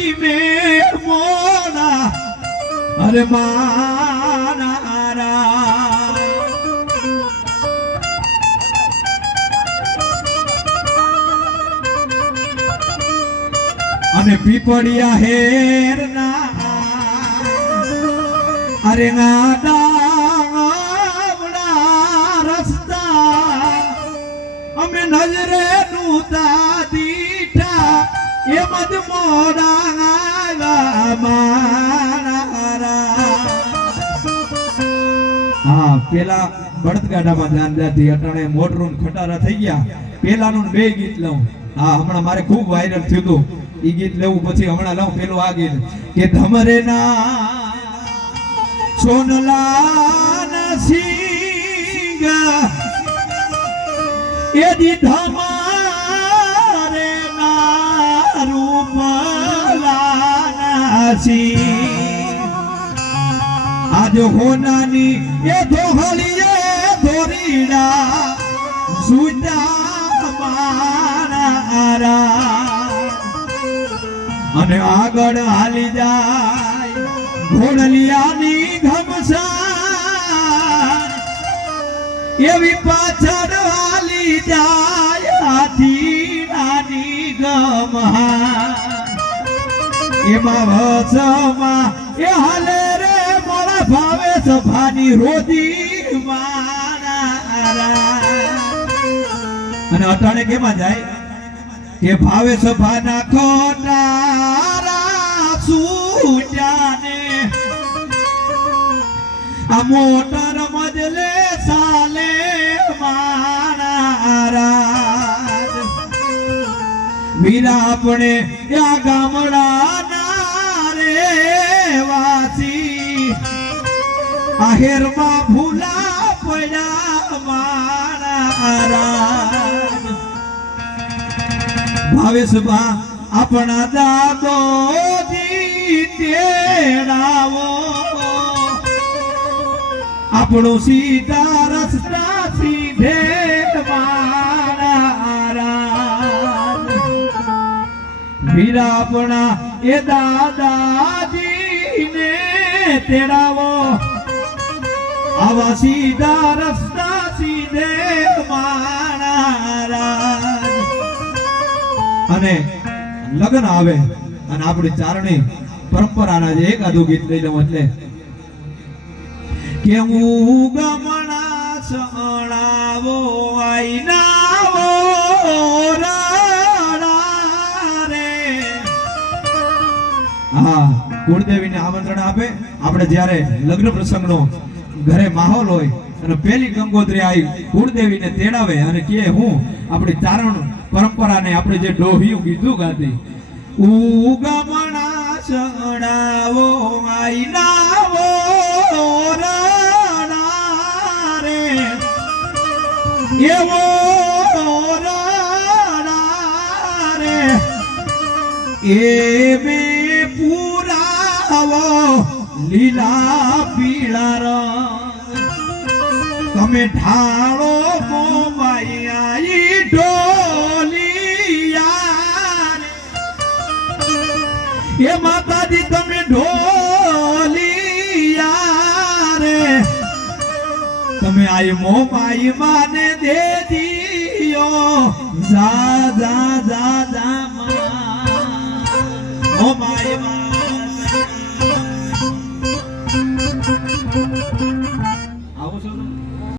ઈ મેર મોના અરે માનારા અને પીપળિયા હેરના અરે ગાડા રસ્તા અમે નજરે નૂતા દીઠા એ મજ મોડા મારા હા પેલા બળદગાડામાં ધ્યાન જાતી અટાણે મોટરું ખટારા થઈ ગયા પેલાનું બે ગીત લઉં હા હમણાં મારે ખૂબ વાયરલ થયું હતું ઈ ગીત લેવું પછી હમણાં લઉં પેલું આ ગીત કે ધમરે ના સોનલા ના સિંગ એદી ધમારે ના રૂપલા ના સિંગ આજ હોનાની એ ધોહલીએ ધોરીડા સુજા મારા અને આગળ હાલી જાય ઘોડલિયાની ઘમસાણ એવી પાછળ હાલી જાય હાથીડાની ગમહાણ એમાં વસમાં એ હાલે રે મોળા ભાવે સભાની રોજી મારા અને અટાણે કેમાં જાય કે ભાવે સભાના ખોટારા સૂજાને આ મોટર મજલે સાલે મારા વીરા આપણે આ ગામડાના રે વાસી આહેરમાં ભૂલા પડ્યા મારા ભાવેશભા આપણા દાદો તેડાવો આપણો સીધા રસ્તા સીધે મારા વીરા આપણા એ દાદાજીને તેડાવો આવા સીધા રસ્તા સીધે મારા અને લગ્ન આવે અને આપણી ચારણી પરંપરાના જે એકાદું ગીત લઈ લઉં એટલે કે હું ગમણા સણાવો આઈનાવો રાડા રે હા કુળદેવીને આમંત્રણ આપે આપણે જ્યારે લગ્ન પ્રસંગનો ઘરે માહોલ હોય અને પેલી ગંગોત્રી આવી કુળદેવીને તેડાવે અને કે હું આપણી ચારણ પરંપરાને આપણે જે ડોહિયું કીધું ગાતી ઉગમણા સણાવો આઈનાવો રાડા રે એવો રાડા રે એ મે પુરાવો લીલા પીળા રંગ તમે ઢાળો મોમાઈ ઢોલિયા એ માતાજી તમે ઢોલિયા રે તમે આઈ મોમાઈ માને દે દિયો જા જા જા જા મોમાઈ મા આવો છો